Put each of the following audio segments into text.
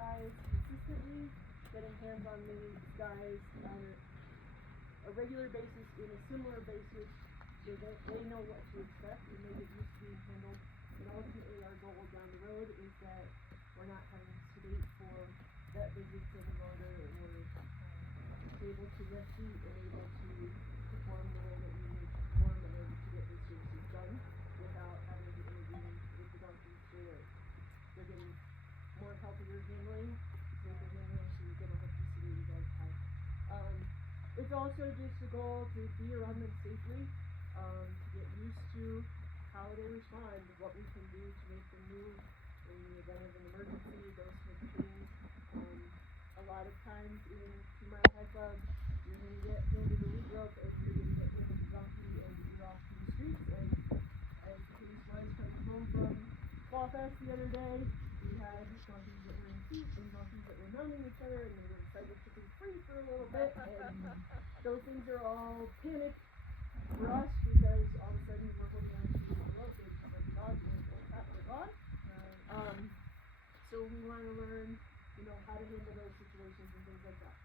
guys consistently, getting hands on these guys on a regular basis, in a similar basis, so that they know what to expect and they get used to being handled. And ultimately our goal down the road is that we're not having to sedate for vet visits any longer, and we're able to rescue and able to perform the way that we need to perform in order to get these services done without having to intervene with the donkeys so that they're getting more healthier handling, safer handling, so we don't have to sedate all the time. It's also just a goal to be around them safely, to get used to how they respond, what we can do to make them move in the event of an emergency, those types of things. A lot of times in 2 Mile High Club, you're going to get handed a lead rope and you're going to get handed a donkey and you're off to the streets. And as the police was coming home from Fall Fest the other day, we had donkeys that were in heat and donkeys that were mounting each other, and they were excited to be free for a little bit. And those things are all panic for us because all of a sudden we're holding on to the rope and just like a dog and they're gone. So we want to learn, how to handle those situations and things like that.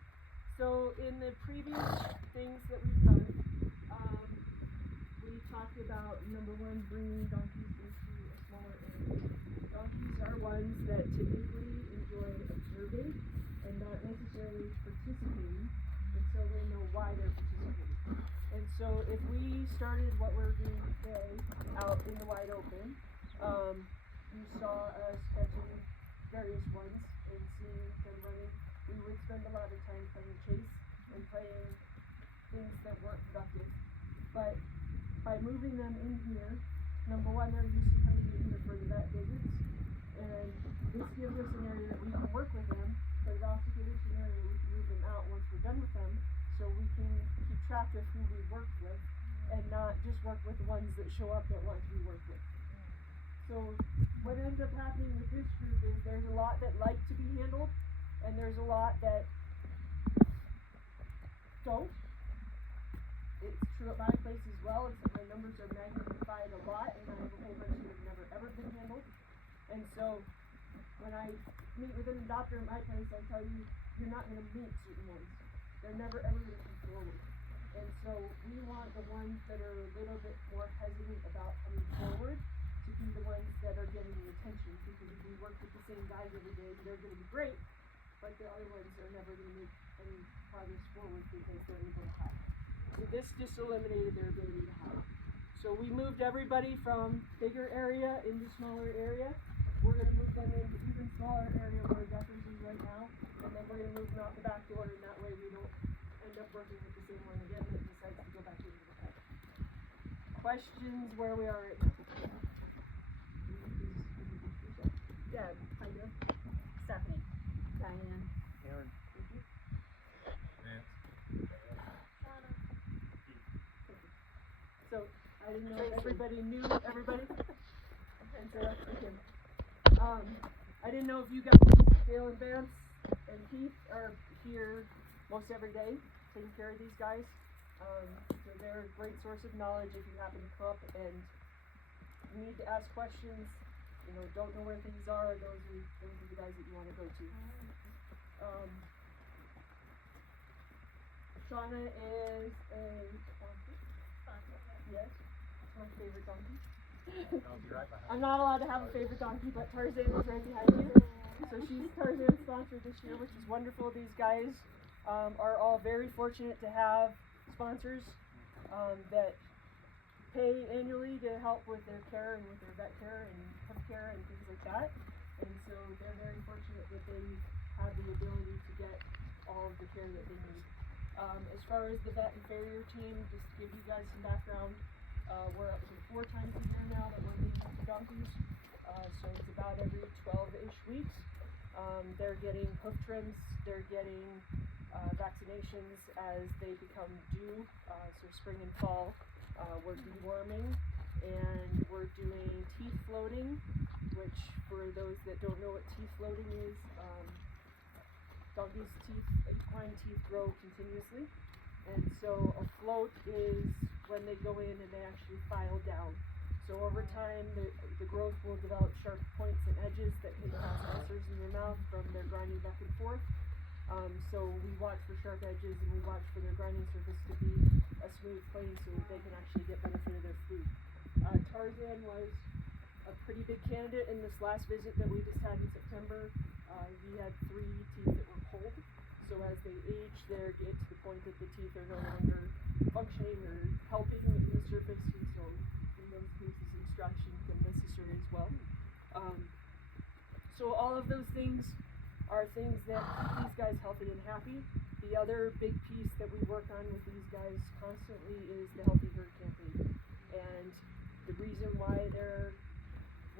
So in the previous things that we've done, we talked about, number one, bringing donkeys into a smaller area. Donkeys are ones that typically enjoy observing and not necessarily participating until they know why they're participating. And so if we started what we're doing today out in the wide open, you saw us catching various ones and seeing them running. We would spend a lot of time playing chase and playing things that weren't productive. But by moving them in here, number one, they're used to coming in here for the vet visits, and this gives us an area that we can work with them, but it also gives us an area we can move them out once we're done with them, so we can keep track of who we work with and not just work with the ones that show up that want to be worked with. So what ends up happening with this group is there's a lot that like to be handled, and there's a lot that don't. It's true at my place as well, except my numbers are magnified a lot, and I have a whole bunch that have never ever been handled. And so when I meet with an adopter at my place, I tell you, you're not going to meet certain ones. They're never ever going to come forward. And so we want the ones that are a little bit more hesitant about coming forward to be the ones that are getting the attention, because if we work with the same guys every day, they're going to be great, but the other ones are never going to make any progress forward because they're able to hide. So this just eliminated their ability to hide. So we moved everybody from bigger area into smaller area. We're going to move them into even smaller area where Duffers is right now, and then we're going to move them out the back door, and that way we don't end up working with the same one again that decides to go back into the pen. Questions where we are right now? Deb, how you doing? Stephanie. Diane. Aaron. So I didn't know if everybody knew everybody, and so that's for him. I didn't know if you guys, Dale and Vance and Keith, are here most every day taking care of these guys. So they're a great source of knowledge if you happen to come up and need to ask questions. Don't know where things are. Those are the guys that you want to go to. Shauna is a donkey. Yes, it's my favorite donkey. I'll be right behind. I'm not allowed to have a favorite donkey, but Tarzan is right behind you. So she's Tarzan's sponsor this year, which is wonderful. These guys are all very fortunate to have sponsors that pay annually to help with their care and with their vet care and hoof care and things like that. And so they're very fortunate that they have the ability to get all of the care that they need. As far as the vet and farrier team, just to give you guys some background, we're up to 4 times a year now that we're meeting with the donkeys. So it's about every 12-ish weeks. They're getting hoof trims, they're getting vaccinations as they become due, so spring and fall. We're deworming, and we're doing teeth floating, which for those that don't know what teeth floating is, donkeys' teeth, equine teeth grow continuously, and so a float is when they go in and they actually file down. So over time, the growth will develop sharp points and edges that can cause ulcers in your mouth from their grinding back and forth. So we watch for sharp edges and we watch for their grinding surface to be a smooth plane so that they can actually get benefit of their food. Tarzan was a pretty big candidate in this last visit that we just had in September. He had 3 teeth that were pulled. So as they age, they get to the point that the teeth are no longer functioning or helping in the surface, and so in those cases, extraction become necessary as well. So all of those things are things that keep these guys healthy and happy. The other big piece that we work on with these guys constantly is the Healthy Herd campaign. And the reason why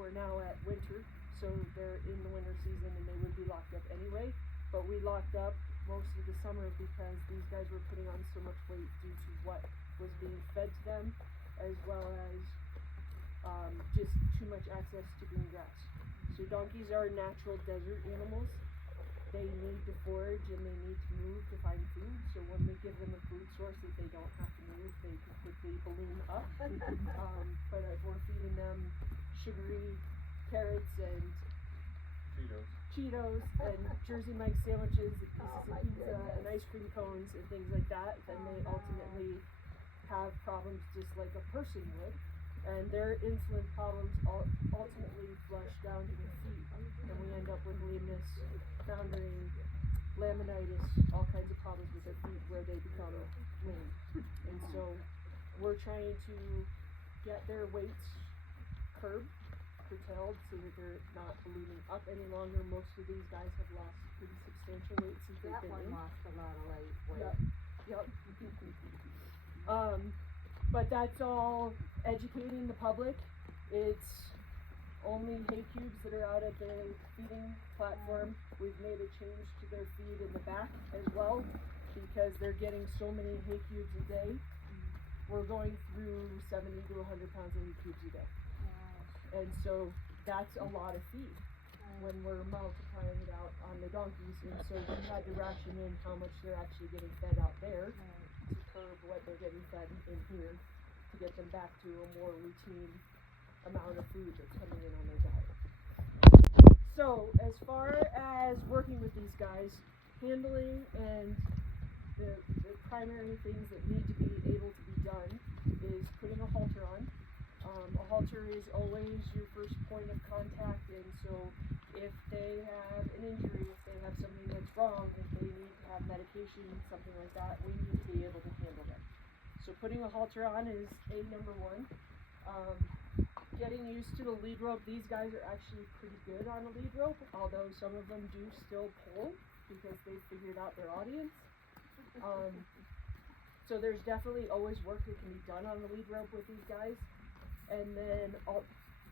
we're now at winter, so they're in the winter season and they would be locked up anyway, but we locked up most of the summer because these guys were putting on so much weight due to what was being fed to them, as well as just too much access to green grass. So donkeys are natural desert animals. They need to forage and they need to move to find food. So when we give them a food source that they don't have to move, they can quickly balloon up. But if we're feeding them sugary carrots and Cheetos and Jersey Mike sandwiches and pieces of pizza and ice cream cones and things like that, then they ultimately have problems just like a person would. And their insulin problems ultimately flush down to their feet. And we end up with lameness, foundering, laminitis, all kinds of problems with their feet where they become lame. And so we're trying to get their weights curbed, curtailed, so that they're not ballooning up any longer. Most of these guys have lost pretty substantial weight since they've been in. Lost a lot of weight. Yep. But that's all educating the public. It's only hay cubes that are out at the feeding platform. We've made a change to their feed in the back as well because they're getting so many hay cubes a day. We're going through 70 to 100 pounds of hay cubes a day. And so that's a lot of feed when we're multiplying it out on the donkeys. And so we had to ration in how much they're actually getting fed out there to curb what they're getting fed in here to get them back to a more routine amount of food that's coming in on their diet. So as far as working with these guys, handling and the primary things that need to be able to be done is putting a halter on. A halter is always your first point of contact, and so if they have an injury, if they have something that's wrong, if they need to have medication, something like that, we need to be able to handle them. So putting a halter on is number 1. Getting used to the lead rope. These guys are actually pretty good on a lead rope, although some of them do still pull because they've figured out their audience. So there's definitely always work that can be done on the lead rope with these guys. And then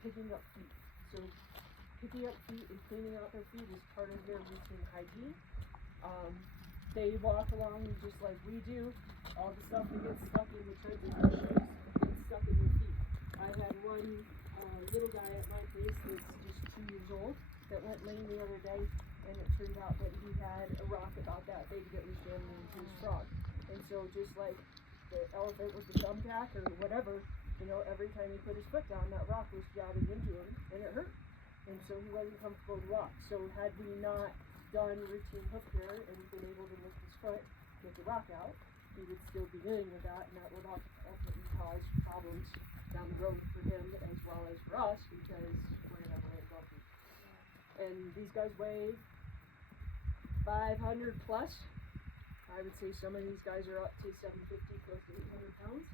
picking up feet. So picking up feet and cleaning out their feet is part of their routine hygiene. They walk along just like we do. All the stuff that gets stuck in the treads of your shoes gets stuck in your feet. I had one little guy at my place that's just 2 years old that went lame the other day, and it turned out that he had a rock about that big that was jamming into his frog. And so just like the elephant with the thumbtack or whatever, every time he put his foot down, that rock was jabbing into him, and it hurt. And so he wasn't comfortable to walk. So had we not done routine hoof care and been able to lift his foot, get the rock out, he would still be dealing with that, and that would ultimately cause problems down the road for him as well as for us because we're not wearing donkeys. And these guys weigh 500 plus. I would say some of these guys are up to 750, close to 800 pounds.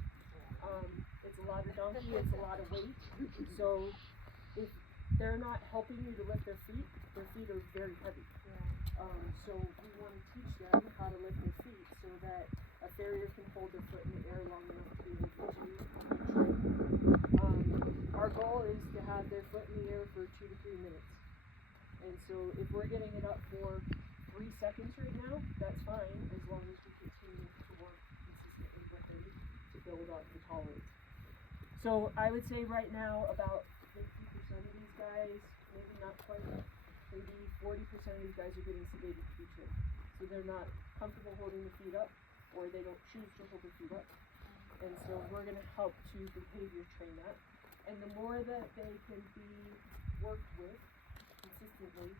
It's a lot of donkey, it's a lot of weight. So if they're not helping you to lift their feet are very heavy. So we want to teach them how to lift their feet so that a farrier can hold their foot in the air long enough to be able to train. Our goal is to have their foot in the air for 2 to 3 minutes. And so if we're getting it up for 3 seconds right now, that's fine as long as we continue to work consistently with them to build up the tolerance. So I would say right now about 50% of these guys, maybe not quite, maybe 40% of these guys are getting sedated to be trained. So they're not comfortable holding the feet up, or they don't choose to hold their feet up. And so we're going to help to behavior train that. And the more that they can be worked with consistently,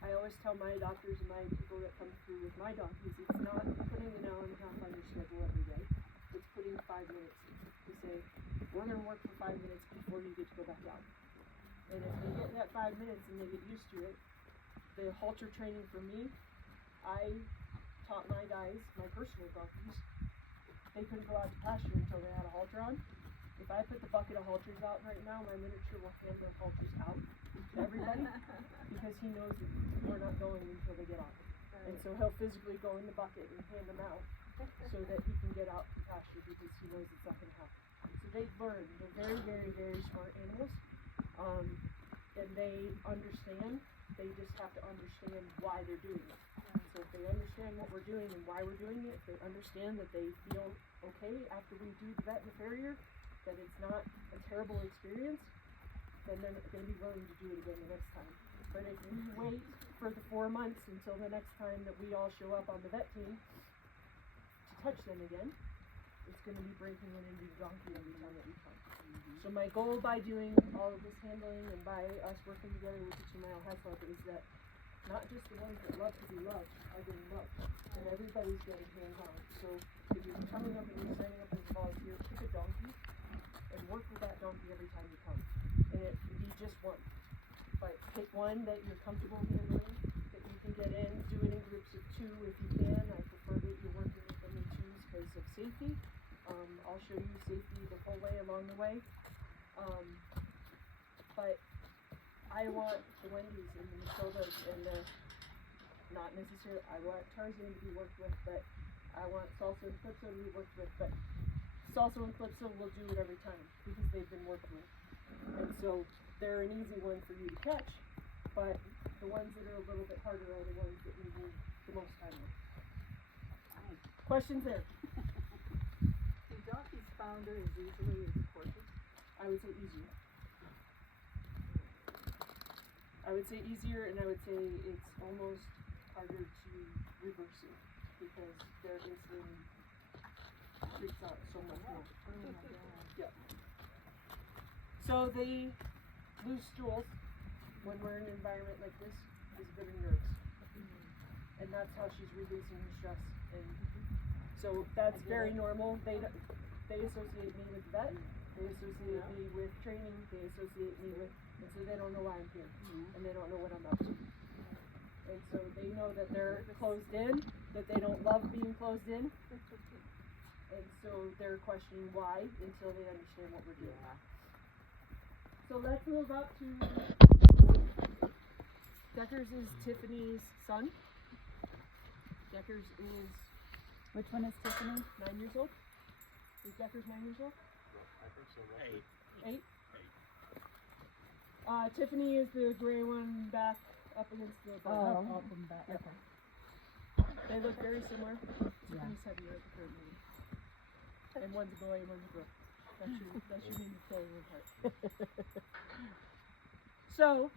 I always tell my doctors and my people that come through with my donkeys, it's not putting an hour and a half on your schedule every day. It's putting 5 minutes to say, we're going to work for 5 minutes before you get to go back out. And if they get that 5 minutes and they get used to it, the halter training for me, I taught my guys, my personal donkeys, they couldn't go out to pasture until they had a halter on. If I put the bucket of halters out right now, my miniature will hand their halters out to everybody because he knows that we're not going until they get off. And so he'll physically go in the bucket and hand them out so that he can get out to pasture because he knows it's not going to happen. So they've learned. They're very, very, very smart animals. And they understand. They just have to understand why they're doing it. So if they understand what we're doing and why we're doing it, if they understand that they feel okay after we do the vet and the farrier, that it's not a terrible experience, then they're going to be willing to do it again the next time. But if we wait for the 4 months until the next time that we all show up on the vet team to touch them again, it's going to be breaking it into the donkey every time that we come. So my goal by doing all of this handling and by us working together with the 2 Mile Head Club is that not just the ones that love to be loved are getting loved, and everybody's getting hands-on. So if you're coming up and you're signing up as a volunteer, pick a donkey and work with that donkey every time you come. And it can be just one. But pick one that you're comfortable handling, that you can get in, do it in groups of 2 if you can. I prefer that you're working with them in 2s because of safety. I'll show you safety the whole way along the way. But I want the Wendy's and the Matildas and the, not necessarily, I want Tarzan to be worked with, but I want Salsa and Calypso to be worked with, but Salsa and Calypso will do it every time because they've been worked with. And so they're an easy one for you to catch, but the ones that are a little bit harder are the ones that we need the most time with. Questions there? Do donkeys founder as easily as horses? I would say easier. I would say easier, and I would say it's almost harder to reverse it because their insulin freaks out so much more. Oh my God. Yeah. So they lose stools when we're in an environment like this is bitter nerves. And that's how she's releasing the stress. And so that's very normal. They associate me with vet. They associate me with training. They associate me with, and so they don't know why I'm here. And they don't know what I'm up to. And so they know that they're closed in, that they don't love being closed in. And so they're questioning why until they understand what we're doing. So let's move up to Deckers is Tiffany's son. Deckers is, Which one is Tiffany? 9 years old. Is Deckers 9 years old? I think so. 8? Tiffany is the gray one back up against the Up and back. Yeah. Okay. They look very similar. Yeah. Tiffany's heavier at the current moment. And one's a boy and one's a girl. That should mean the killing part. So,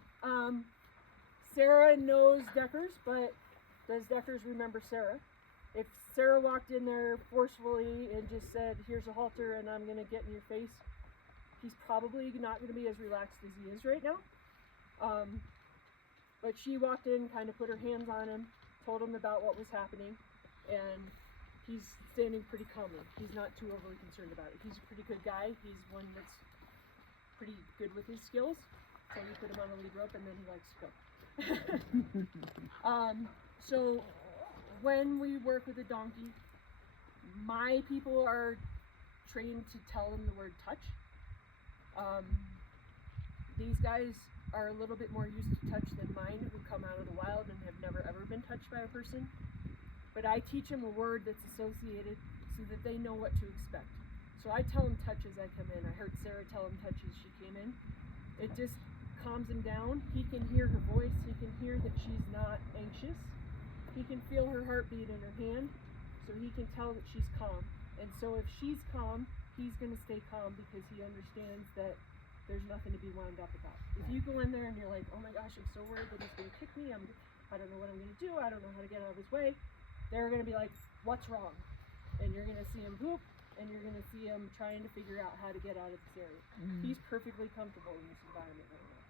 Sarah knows Deckers, but does Deckers remember Sarah? If Sarah walked in there forcefully and just said, here's a halter and I'm going to get in your face, he's probably not going to be as relaxed as he is right now. But she walked in, kind of put her hands on him, told him about what was happening, and he's standing pretty calmly. He's not too overly concerned about it. He's a pretty good guy. He's one that's pretty good with his skills. So you put him on a lead rope and then he likes to go. So when we work with a donkey, my people are trained to tell them the word touch. These guys are a little bit more used to touch than mine, who come out of the wild and have never ever been touched by a person. But I teach them a word that's associated so that they know what to expect. So I tell them touch as I come in. I heard Sarah tell him touch as she came in. It just calms him down. He can hear her voice. He can hear that she's not anxious. He can feel her heartbeat in her hand, so he can tell that she's calm. And so if she's calm, he's going to stay calm because he understands that there's nothing to be wound up about. If you go in there and you're like, oh my gosh, I'm so worried that he's going to kick me. I don't know what I'm going to do. I don't know how to get out of his way. They're going to be like, what's wrong? And you're going to see him whoop, and you're gonna see him trying to figure out how to get out of this area. He's perfectly comfortable in this environment right now.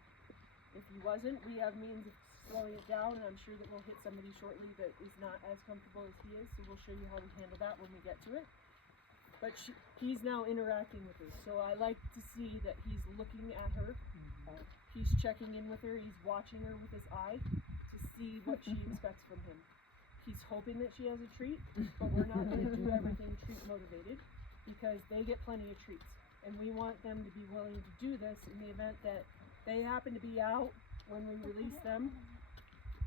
If he wasn't, we have means of slowing it down, and I'm sure that we'll hit somebody shortly that is not as comfortable as he is, so we'll show you how we handle that when we get to it. But he's now interacting with her, so I like to see that he's looking at her, he's checking in with her, he's watching her with his eye to see what she expects from him. He's hoping that she has a treat, but we're not going to do everything treat motivated, because they get plenty of treats, and we want them to be willing to do this in the event that they happen to be out when we release them,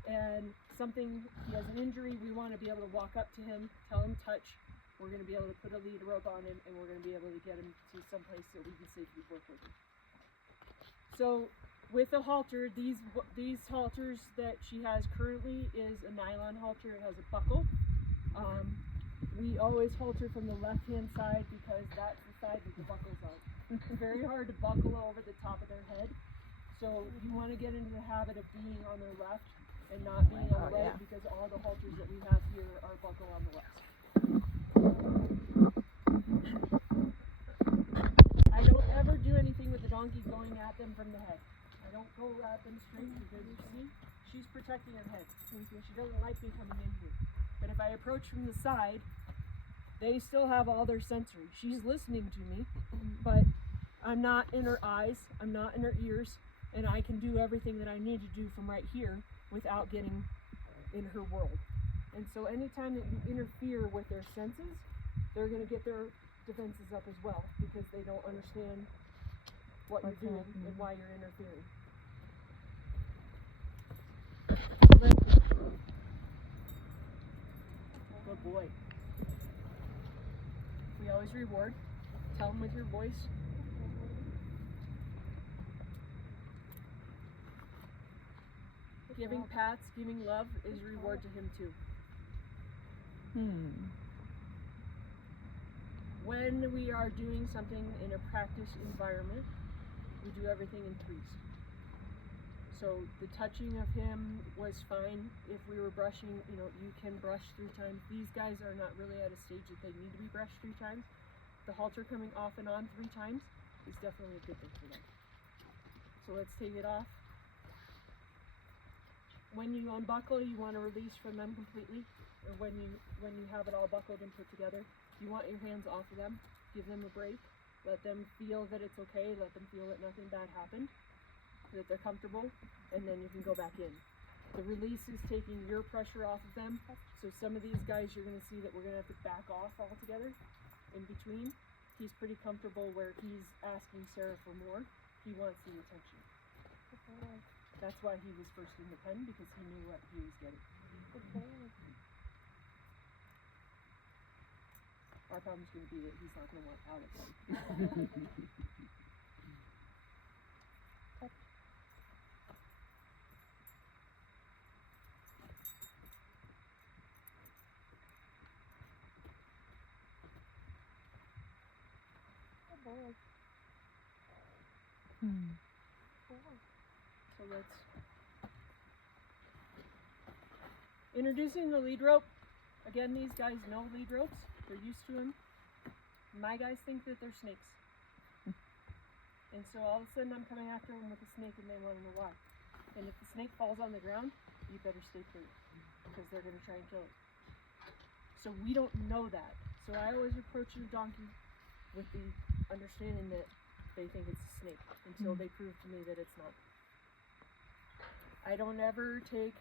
and he has an injury. We want to be able to walk up to him, tell him touch. We're going to be able to put a lead rope on him, and we're going to be able to get him to someplace that we can safely work with him. So with a halter, these halters that she has currently is a nylon halter. It has a buckle. We always halter from the left-hand side because that's the side that the buckle's on. It's very hard to buckle over the top of their head. So you want to get into the habit of being on their left and not being on the right, because all the halters that we have here are buckle on the left. I don't ever do anything with the donkey going at them from the head. I don't go at them straight, because you see, she's protecting her head. She doesn't like me coming in here. But if I approach from the side, they still have all their sensory. She's listening to me, but I'm not in her eyes, I'm not in her ears, and I can do everything that I need to do from right here without getting in her world. And so anytime that you interfere with their senses, they're going to get their defenses up as well, because they don't understand what you're doing and why you're interfering. Good boy. We always reward. Tell them with your voice. Giving pats, giving love is reward to him too. When we are doing something in a practice environment, we do everything in threes. So the touching of him was fine. If we were brushing, you can brush 3 times. These guys are not really at a stage that they need to be brushed 3 times. The halter coming off and on 3 times is definitely a good thing for them. So let's take it off. When you unbuckle, you want to release from them completely, or when you have it all buckled and put together, you want your hands off of them. Give them a break. Let them feel that it's okay. Let them feel that nothing bad happened, that they're comfortable, and then you can go back in. The release is taking your pressure off of them. So some of these guys, you're going to see that we're going to have to back off altogether. In between, he's pretty comfortable where he's asking Sarah for more. He wants the attention. That's why he was first in the pen, because he knew what he was getting. Our problem's going to be that he's not going to want Alex. So let's introducing the lead rope. Again, these guys know lead ropes. They're used to them. My guys think that they're snakes. And so all of a sudden I'm coming after them with a snake, and they want to know why. And if the snake falls on the ground, you better stay clear, because they're going to try and kill it. So we don't know that. So I always approach the donkey with the understanding that they think it's a snake until they prove to me that it's not. I don't ever take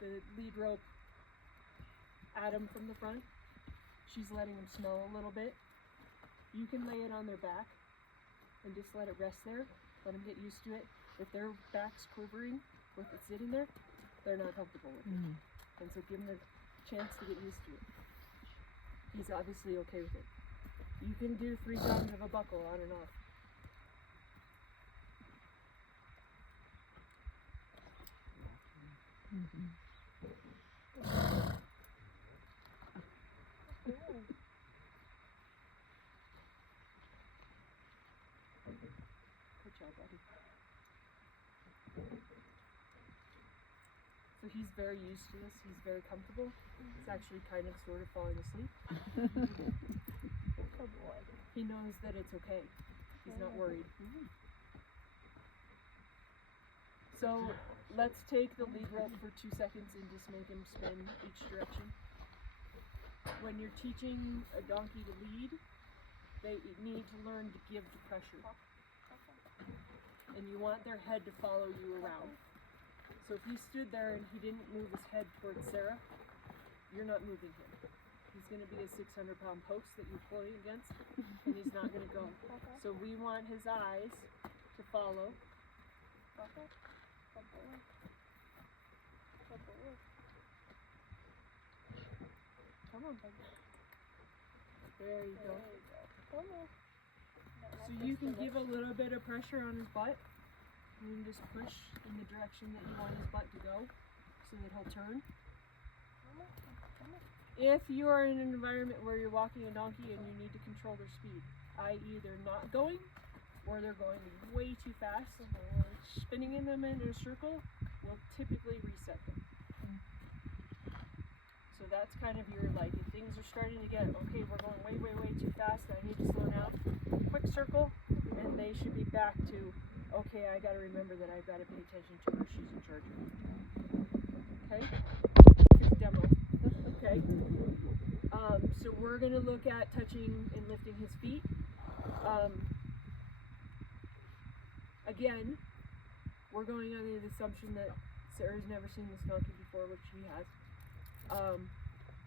the lead rope at them from the front. She's letting them smell a little bit. You can lay it on their back and just let it rest there. Let them get used to it. If their back's quivering with it sitting there, they're not comfortable with it. And so give them a chance to get used to it. He's obviously okay with it. You can do 3 times of a buckle on and off. Good job, buddy. So So he's very used to this. He's very comfortable. He's actually kind of sort of falling asleep. Oh boy. He knows that it's okay. He's not worried. So let's take the lead rope for 2 seconds and just make him spin each direction. When you're teaching a donkey to lead, they need to learn to give the pressure. And you want their head to follow you around. So if he stood there and he didn't move his head towards Sarah, you're not moving him. He's going to be a 600-pound post that you're pulling against, and he's not going to go. So we want his eyes to follow. Come on, buddy. There you go. So you can give a little bit of pressure on his butt. You can just push in the direction that you want his butt to go so that he'll turn. If you are in an environment where you're walking a donkey and you need to control their speed, i.e. they're not going or they're going way too fast, spinning them in a circle will typically reset them. So that's kind of your, like, if things are starting to get, okay, we're going way too fast, I need to slow down, quick circle, and they should be back to, okay, I gotta remember that I've gotta pay attention to her, she's in charge of me. Okay? Quick demo. Okay. So we're gonna look at touching and lifting his feet. Again, we're going on the assumption that Sarah's never seen this donkey before, which she has.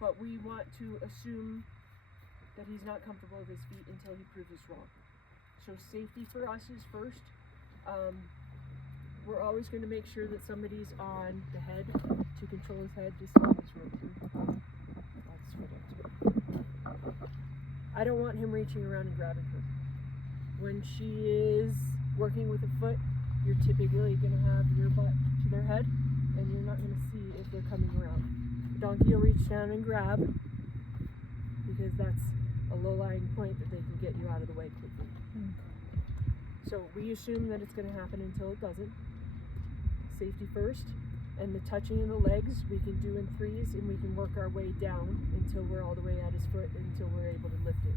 But we want to assume that he's not comfortable with his feet until he proves us wrong. So safety for us is first. We're always going to make sure that somebody's on the head to control his head. Just hold this rope too. I don't want him reaching around and grabbing her. When she is working with a foot, you're typically going to have your butt to their head, and you're not going to see if they're coming around. Donkey will reach down and grab, because that's a low-lying point that they can get you out of the way quickly. So we assume that it's going to happen until it doesn't. Safety first, and the touching of the legs we can do in threes, and we can work our way down until we're all the way at his foot, until we're able to lift it.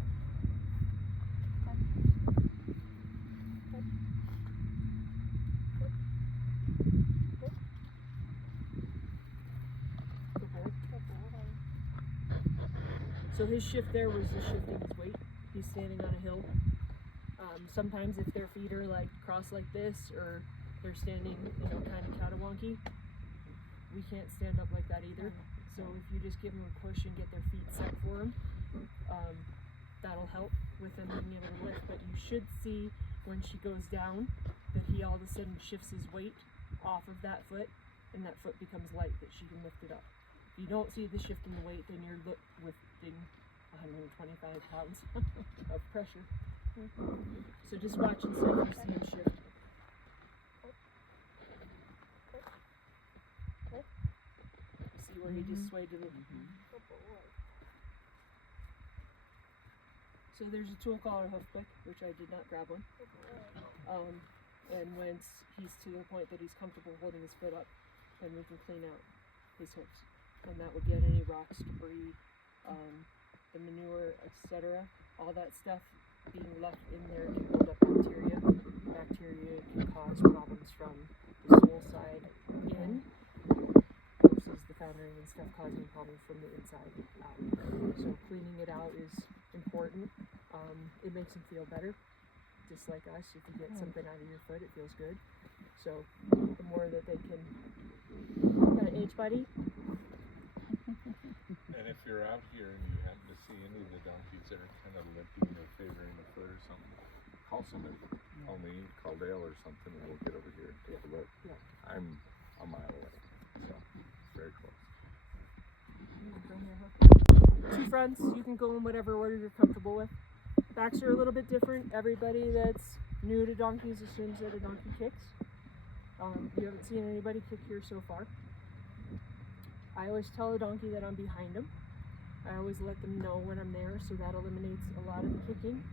So his shift there was just shifting his weight. He's standing on a hill. Sometimes if their feet are like crossed like this, or they're standing, kind of catawonky, we can't stand up like that either. So if you just give them a push and get their feet set for them, that'll help with them being able to lift. But you should see when she goes down that he all of a sudden shifts his weight off of that foot, and that foot becomes light, that she can lift it up. If you don't see the shift in the weight, then you're lifting 125 pounds of pressure. So just watch and see if you see him shift. See where he just swayed to the... So there's a tool called a hoof pick, which I did not grab one. And once he's to the point that he's comfortable holding his foot up, then we can clean out his hooves. And that would get any rocks, debris, the manure, etc. All that stuff being left in there can build up bacteria. Bacteria can cause problems from the sole side in, versus the foundering and stuff causing problems from the inside out. So cleaning it out is important. It makes them feel better. Just like us, if you get something out of your foot, it feels good. So the more that they can kind of age buddy. And if you're out here and you happen to see any of the donkeys that are kind of limping or favoring the foot or something, call somebody. Call me, call Dale or something, and we'll get over here and take a look. Yeah. I'm a mile away, so it's very close. 2 fronts, you can go in whatever order you're comfortable with. Backs are a little bit different. Everybody that's new to donkeys assumes that a donkey kicks. You haven't seen anybody kick here so far. I always tell a donkey that I'm behind them. I always let them know when I'm there, so that eliminates a lot of the kicking.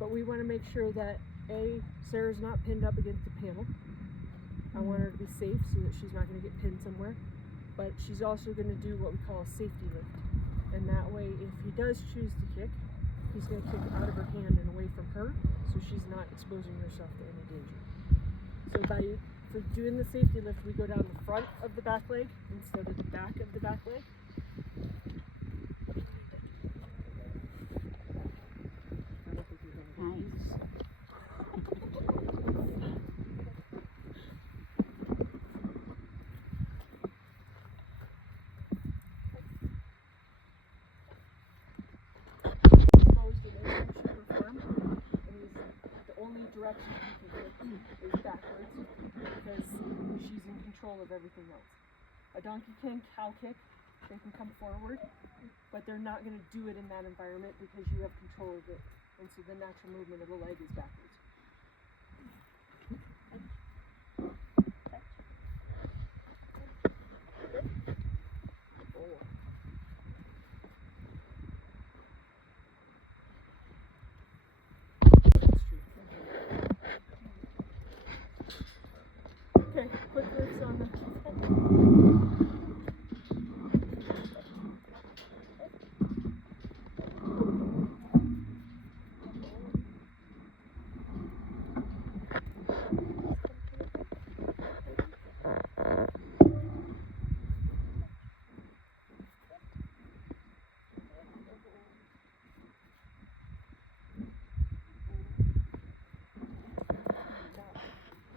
But we want to make sure that Sarah's not pinned up against the panel. I want her to be safe so that she's not going to get pinned somewhere. But she's also going to do what we call a safety lift. And that way, if he does choose to kick, he's going to kick out of her hand and away from her, so she's not exposing herself to any danger. So for doing the safety lift, we go down the front of the back leg instead of the back of the back leg. I don't think you're going to get these. Direction you can kick is backwards because she's in control of everything else. A donkey can cow kick, they can come forward, but they're not going to do it in that environment because you have control of it, and so the natural movement of the leg is backwards. Okay, quick lifts on the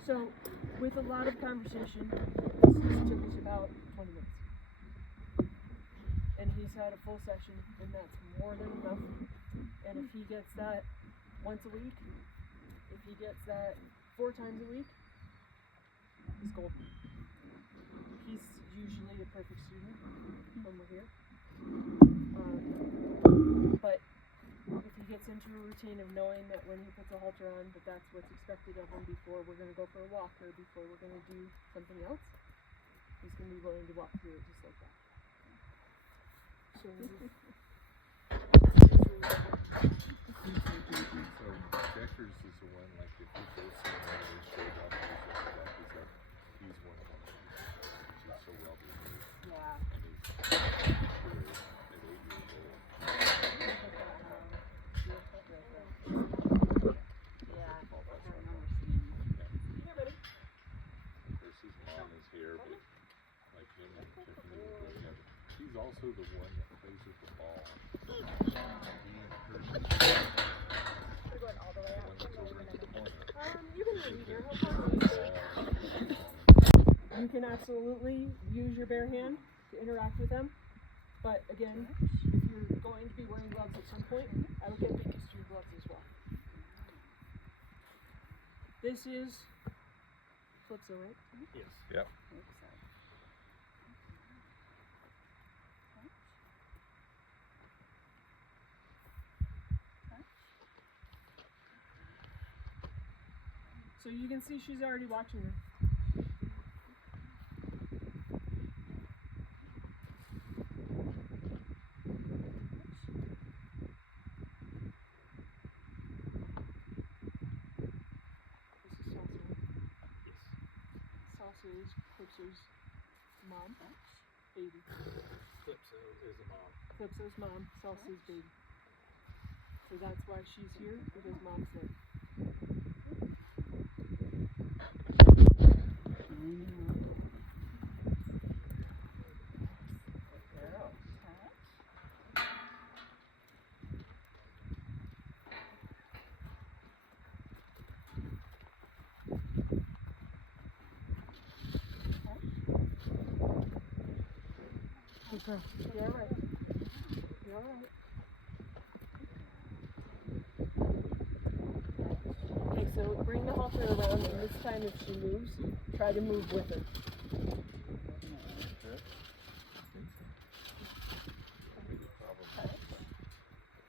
So, with a lot of conversation, this took us about 20 minutes. And he's had a full session, and that's more than enough. And if he gets that once a week, if he gets that 4 times a week, he's golden. He's usually a perfect student when we're here. But if he gets into a routine of knowing that when he puts a halter on, that's what's expected of him before we're going to go for a walk or before we're going to do something else, he's going to be willing to walk through it just like that. So, Deckers is the one, like if you go somewhere and showed up, he's one of them. She's so well behaved. yeah. And he's curious at 8 years old. She's also the one that plays with the ball. We're going all the way out. You can leave here. You can absolutely use your bare hand to interact with them. But again, if you're going to be wearing gloves at some point, I would get Binkistry gloves as well. This is Flipso, right? Yes. Yep. So you can see she's already watching her. This is Salsa is Flipso's mom, baby. Flipso is a mom. Flipso's mom, Salsa's baby. So that's why she's here, because mom's there. Okay. You're all right. You're all right. Okay, so bring the halter around, and this time if she moves, try to move with her.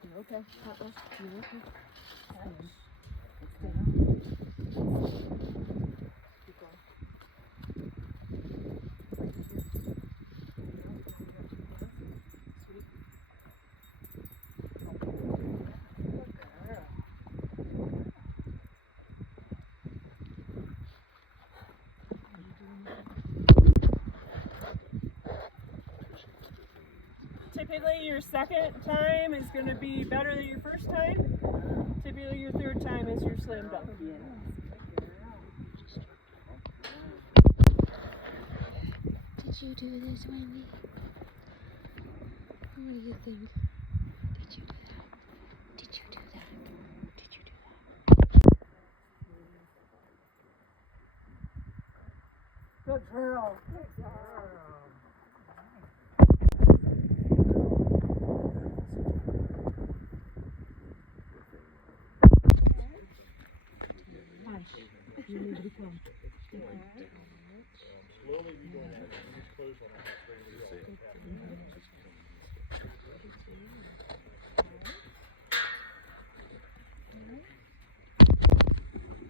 You okay? You okay? Stay down. Keep going. Right here. Sweet. typically your second time is going to be better than your first time. Typically your third time is your slam dunk. Did you do this, Wendy? What do you think? Did you do that? Did you do that? Did you do that? Good girl. You need to come.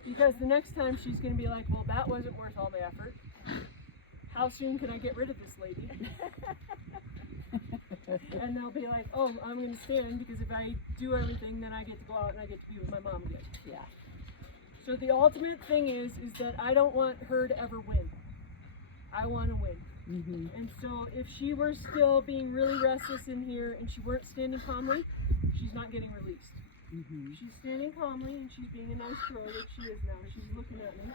Because the next time she's going to be like, well, that wasn't worth all the effort. How soon can I get rid of this lady? And they'll be like, oh, I'm going to stand because if I do everything, then I get to go out and I get to be with my mom again. Yeah. So the ultimate thing is that I don't want her to ever win. I want to win. Mm-hmm. And so if she were still being really restless in here and she weren't standing calmly, she's not getting released. Mm-hmm. She's standing calmly and she's being a nice girl that she is now. She's looking at me.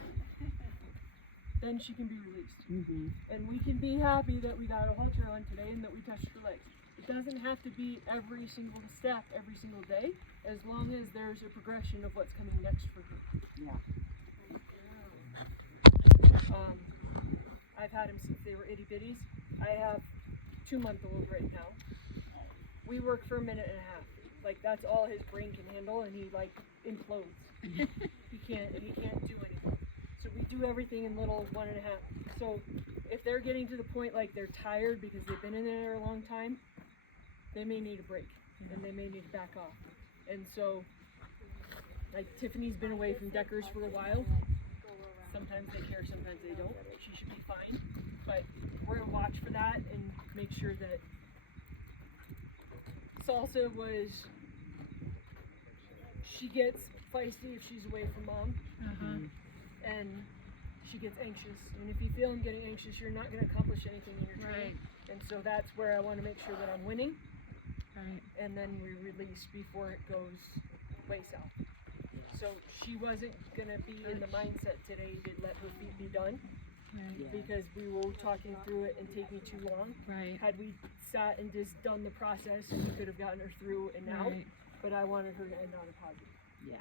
Then she can be released. Mm-hmm. And we can be happy that we got a halter on today and that we touched her legs. It doesn't have to be every single step, every single day, as long as there's a progression of what's coming next for her. Yeah. I've had him since they were itty bitties. I have 2-month-old right now. We work for a minute and a half. Like that's all his brain can handle, and he like implodes. he can't do anything. So we do everything in little 1.5. So if they're getting to the point like they're tired because they've been in there a long time, they may need a break and they may need to back off. And so, like Tiffany's been away from Deckers for a while. Sometimes they care, sometimes they don't. She should be fine, but we're gonna watch for that and make sure that Salsa she gets feisty if she's away from mom, and she gets anxious. And if you feel I'm getting anxious, you're not gonna accomplish anything in your training. And so that's where I want to make sure that I'm winning. Right. And then we release before it goes way south. So she wasn't gonna be in the mindset today to let her feet be done, Right. because we were talking through it and taking too long. Right. Had we sat and just done the process, we could have gotten her through and out. Right. But I wanted her to end on a positive. Yeah.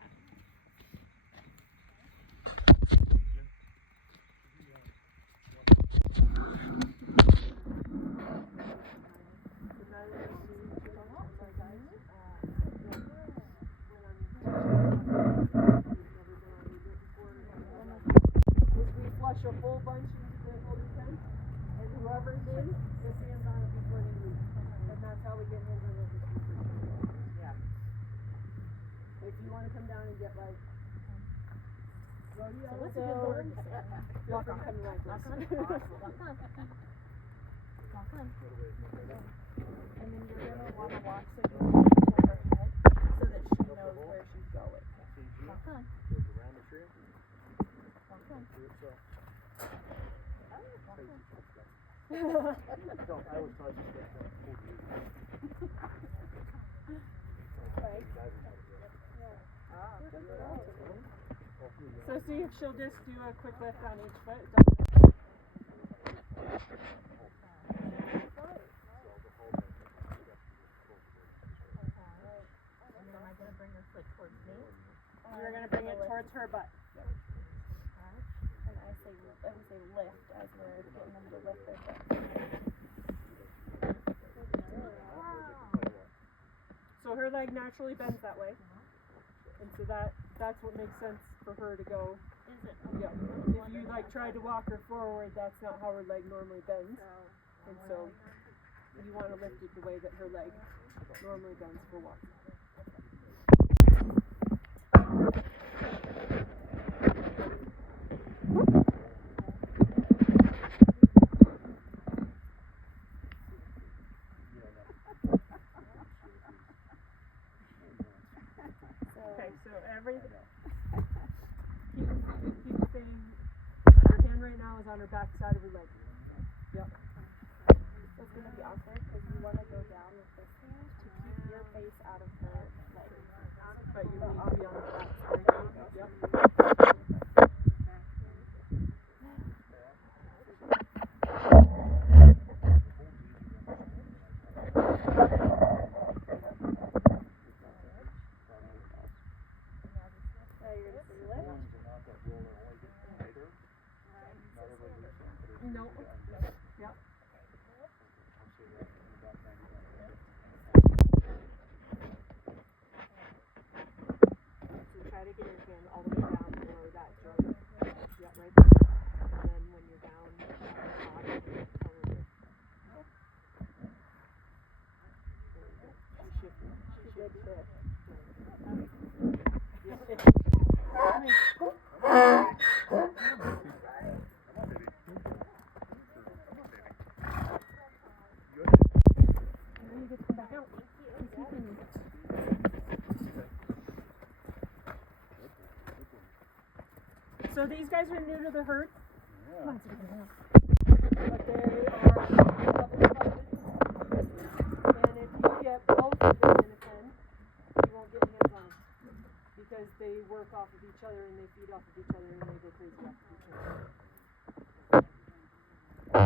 A whole bunch into the holding pen, and whoever's in, just hands on it before they leave. And that's how we get hands on it. Yeah. If you want to come down and get like rodeo, what's a good word? feel free to come to my place. Walk on. And then you're gonna want to walk so you can hold her head so that she knows where she's going. Walk on. Around the tree. Walk on. I always try to stay So see if she'll just do a quick lift on each foot. And then am I gonna bring her foot towards me? You're going to bring it towards her butt. And I would say lift as we're getting them to lift their foot. So her leg naturally bends that way. And so that's what makes sense for her to go. Is it? Yeah. If you like tried to walk her forward, that's not how her leg normally bends. And so you want to lift it the way that her leg normally bends for walking. Okay, so keep saying your hand right now is on her back side of her leg. Yep. was gonna be awkward because you want to go down with this hand to keep your face out of her leg. But you need to be on the back side. There you go. Yep. Now you're gonna say your lip. No. Yep. So try to get your hand all the way down below that joint. Yep, right there. And then when you're down at the bottom, color it. There you go. She's shifting. She did shift. You get to come back out. So these guys are new to the herd. Come on, sit down. But they are double-covered. And if you get both of them in a pen, you won't get hands-on. Because they work off of each other and they feed off of each other and they go crazy off of each other. I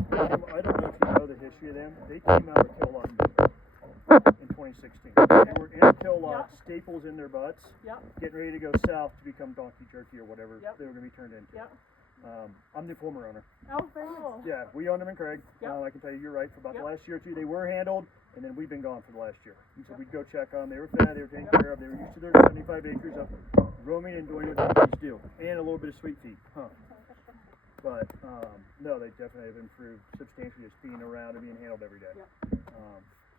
don't know if you know the history of them. They came out of kill lot in 2016. They were in a kill lot, staples in their butts, Yep. getting ready to go south to become donkey jerky or whatever Yep. they were going to be turned into. Yep. I'm the former owner. Oh, very nice. Yeah, we owned them in Craig. Yep. I can tell you, you're right. For about Yep. the last year or two, they were handled, and then we've been gone for the last year. And so we'd go check on them. They were fed, they were taken care of. They were used to their 75 acres of roaming and doing what donkeys do, and a little bit of sweet feed. But no, they definitely have improved substantially just being around and being handled every day. Yep.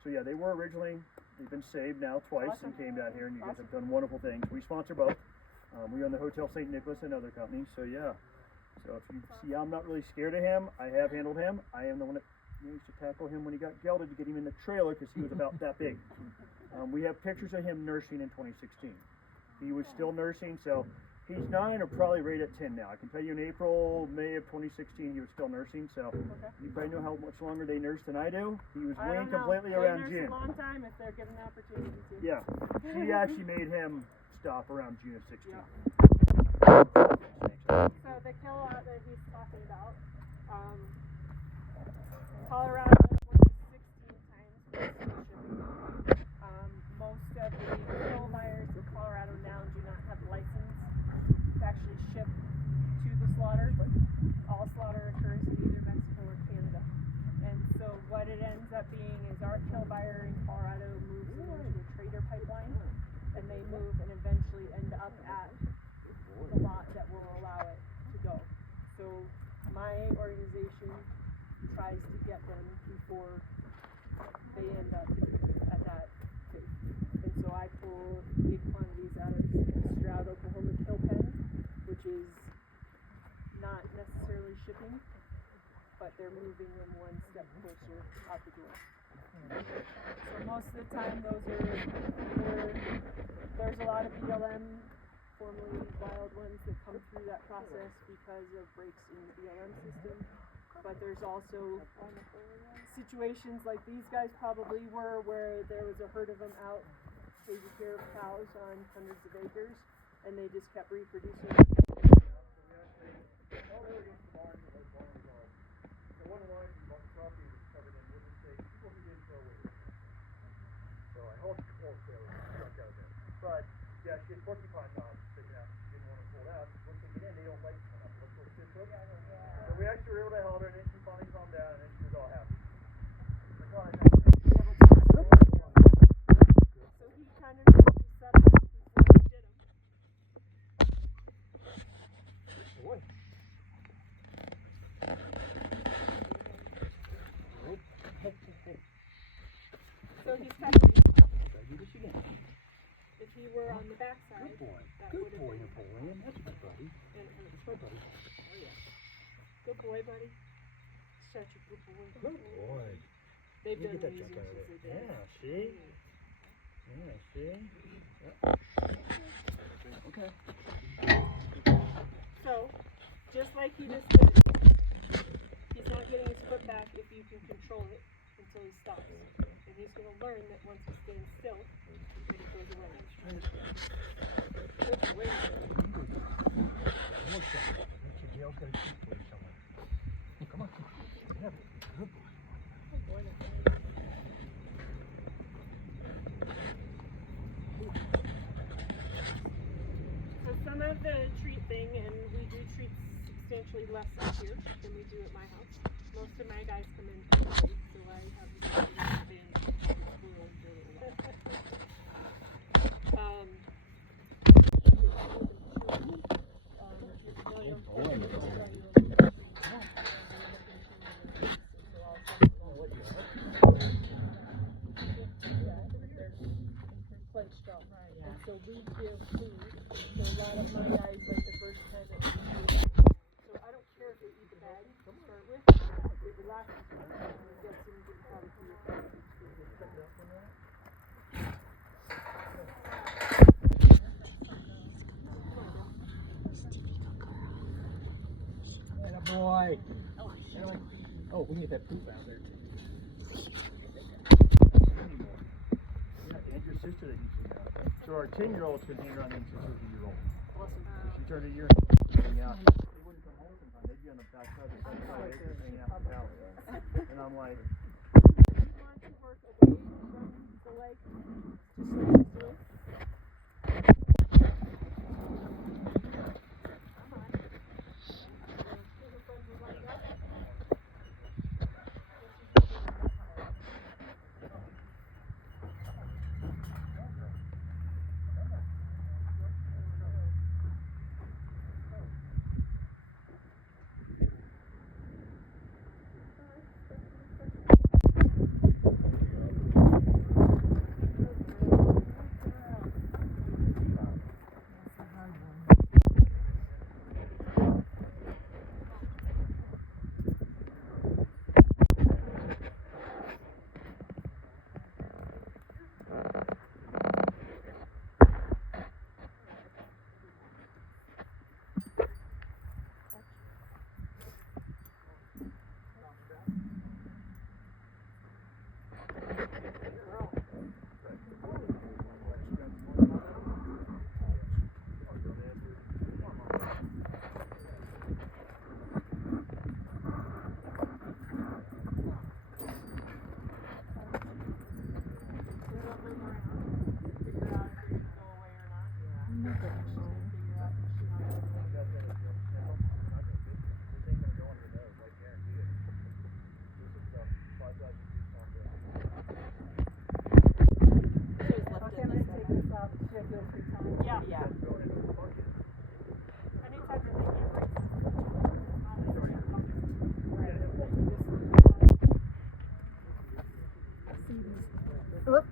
So yeah, they were originally, they've been saved now twice and came down here, and you guys have done wonderful things. We sponsor both. We own the Hotel St. Nicholas and other companies, so yeah. So if you see, I'm not really scared of him. I have handled him. I am the one that managed to tackle him when he got gelded to get him in the trailer because he was about that big. We have pictures of him nursing in 2016. He was still nursing, so he's 9 or probably right at 10 now. I can tell you in April, May of 2016, he was still nursing, so you probably know how much longer they nurse than I do. He was I weaned don't know. completely They around nurse June. a long time if they're given the opportunity to. Yeah, she actually made him stop around June of 16. Yeah. So the kill lot that he's talking about, Colorado was 16 times for shipping. Most of the kill buyers in Colorado now do not have license to actually ship to the slaughter. All slaughter occurs in either Mexico or Canada. And so what it ends up being is our kill buyer in Colorado moves it into a trader pipeline, and they move and eventually end up at the lot that will allow it to go. So my organization tries to get them before they end up at that place. And so I pull big quantities out of Stroud, Oklahoma kill pen, which is not necessarily shipping, but they're moving them one step closer out the door. So most of the time those are either, there's a lot of BLM, formerly wild ones, that come through that process because of breaks in the BLM system. But there's also situations like these guys probably were, where there was a herd of them out taking care of cows on hundreds of acres, and they just kept reproducing. But yeah, she had porcupine dogs sticking out. She didn't want to pull it out. Once they get in, they don't like to come up. Let's go sit up. So we actually were able to hold her, and then she finally calmed down, and then she was all happy. So he kind of knows his subject before he did them. Boy. So he's catching. If he were on the backside, that would have been. Napoleon. That's my buddy. And That's my buddy. good boy, buddy. Such a good boy. Good boy. They've Let me been get that amazing junk out of since there. they did. Yeah, see? Okay. So, just like he just did, he's not getting his foot back if you can control it. until he stops. And he's going to learn that once he stands still, then it goes away. So some of the treat thing, and we do treat substantially less up here than we do at my house. Most of my guys come in early, so I have the advantage of spoiled for a little while. Quite strong, and so we give food. So a lot of my guys, like the first time that we do that. So I don't care if they eat the bag to start with. It relaxes them and gets them to probably be Boy. Oh, we need that poop out there. And your sister that you see now. So our 10-year-old's been hanging around since she was a year old. awesome. She turned a year and hanging out. They wouldn't come home sometimes. They'd be on the backside of the 75 acres hanging out in the valley. And I'm like, You want to work away from the lake, just like she's doing. Yeah. Yeah. Anytime you're making a break. Oop.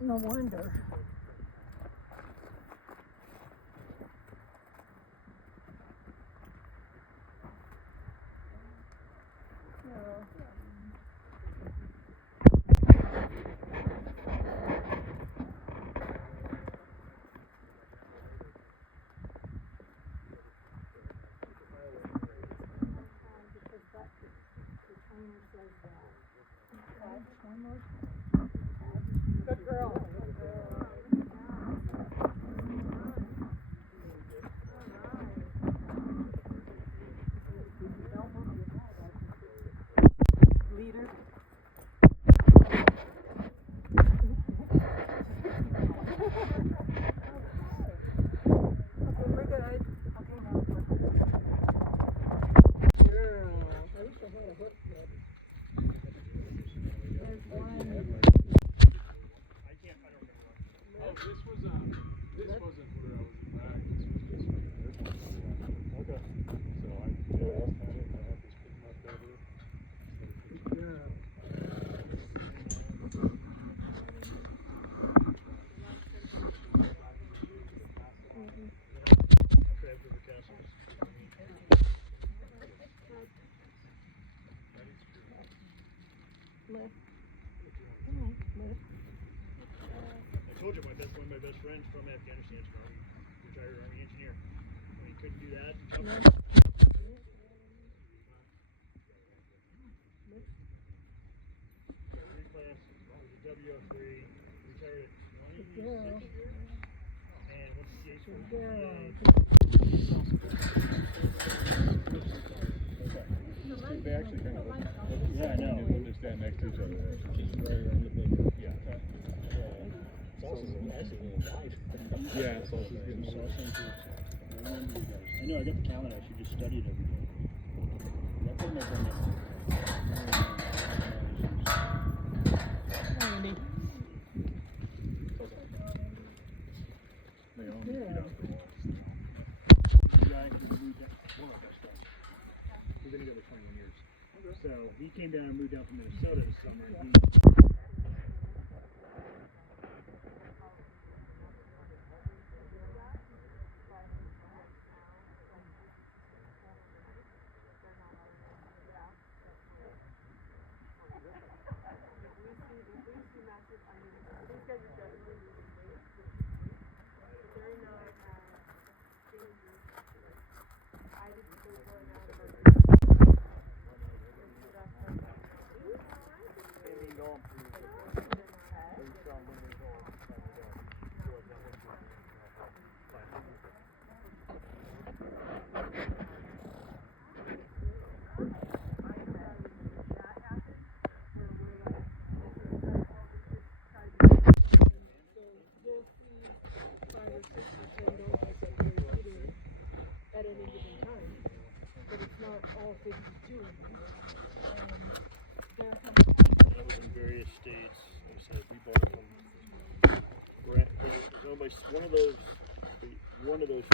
No wonder. Good girl. Leader. Okay, we're good. Okay, now. Girl. I wish I had a hook ready. There's one. Oh, this wasn't where I was in back. This was this one. okay. So I had this picking up better. Lift. Come on, lift. I told you one of my best friends from Afghanistan, retired Army engineer. When he couldn't do that, class, was a W03, retired at 26 girl. years, and went to CA school. Good girl. They actually kind of look. Yeah, I know. When they stand next to each other, just right around the thing. Yeah. Yeah, Salsa's getting I know, I got the calendar, I should just study it every day. That's what my friend Andy. They all need to get out the walls. We've been together 21 years. So he came down and moved down from Minnesota this summer. And he, at any given time, but it's not all 52. I was in various states. Like I said, we bought from Brent. One of those.